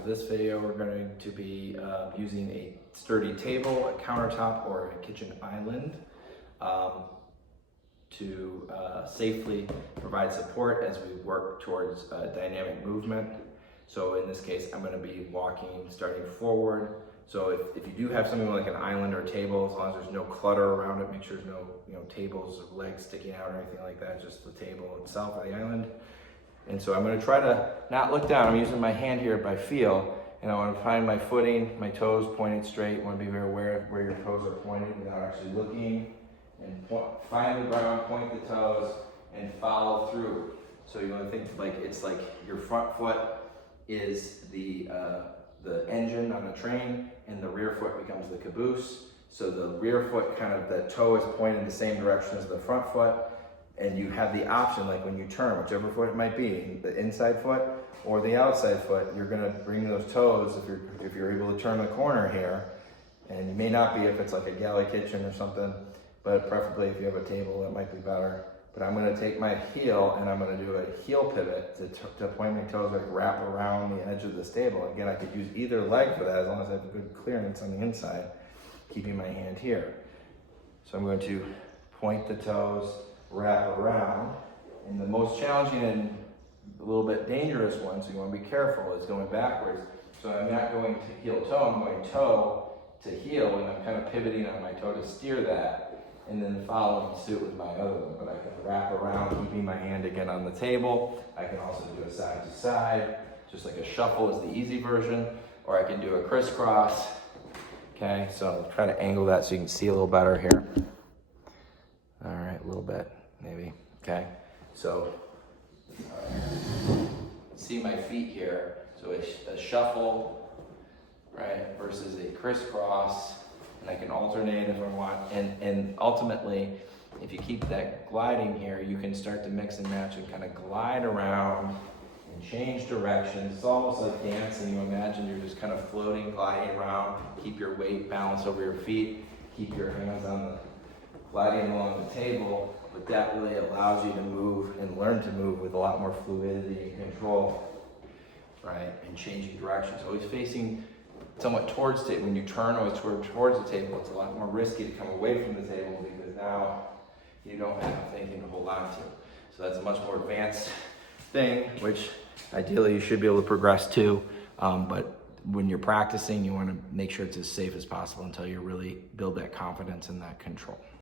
For this video, we're going to be using a sturdy table, a countertop, or a kitchen island to safely provide support as we work towards dynamic movement. So in this case, I'm going to be walking starting forward. So if you do have something like an island or table, as long as there's no clutter around it, make sure there's no tables or legs sticking out or anything like that, just the table itself or the island. And so I'm going to try to not look down. I'm using my hand here by feel, and I want to find my footing, my toes pointed straight. You want to be very aware of where your toes are pointed without actually looking. And find the ground, point the toes, and follow through. So you want to think like it's like your front foot is the engine on a train, and the rear foot becomes the caboose. So the rear foot, kind of the toe is pointed in the same direction as the front foot, and you have the option, like when you turn, whichever foot it might be, the inside foot or the outside foot, you're going to bring those toes, if you're able to turn the corner here, and you may not be if it's like a galley kitchen or something, but preferably if you have a table, that might be better. But I'm going to take my heel and I'm going to do a heel pivot to point my toes, like wrap around the edge of this table. Again, I could use either leg for that as long as I have a good clearance on the inside, keeping my hand here. So I'm going to point the toes, wrap around, and the most challenging and a little bit dangerous one, so you want to be careful, is going backwards. So I'm not going to heel toe, I'm going toe to heel, and I'm kind of pivoting on my toe to steer that, and then following suit with my other one. But I can wrap around, keeping my hand again on the table. I can also do a side to side, just like a shuffle is the easy version, or I can do a crisscross. Okay, so I'll try to angle that so you can see a little better here. All right, a little bit, maybe. Okay, so see my feet here. So a shuffle, right, versus a crisscross. And I can alternate if I want, and ultimately, if you keep that gliding here, you can start to mix and match and kind of glide around and change directions. It's almost like dancing. You imagine you're just kind of floating, gliding around. Keep your weight balanced over your feet. Keep your hands on the gliding along the table. But that really allows you to move and learn to move with a lot more fluidity and control, right? And changing directions, always facing somewhat towards the table. When you turn always towards the table, it's a lot more risky to come away from the table because now you don't have anything to hold on to. So that's a much more advanced thing, which ideally you should be able to progress to. But when you're practicing, you want to make sure it's as safe as possible until you really build that confidence and that control.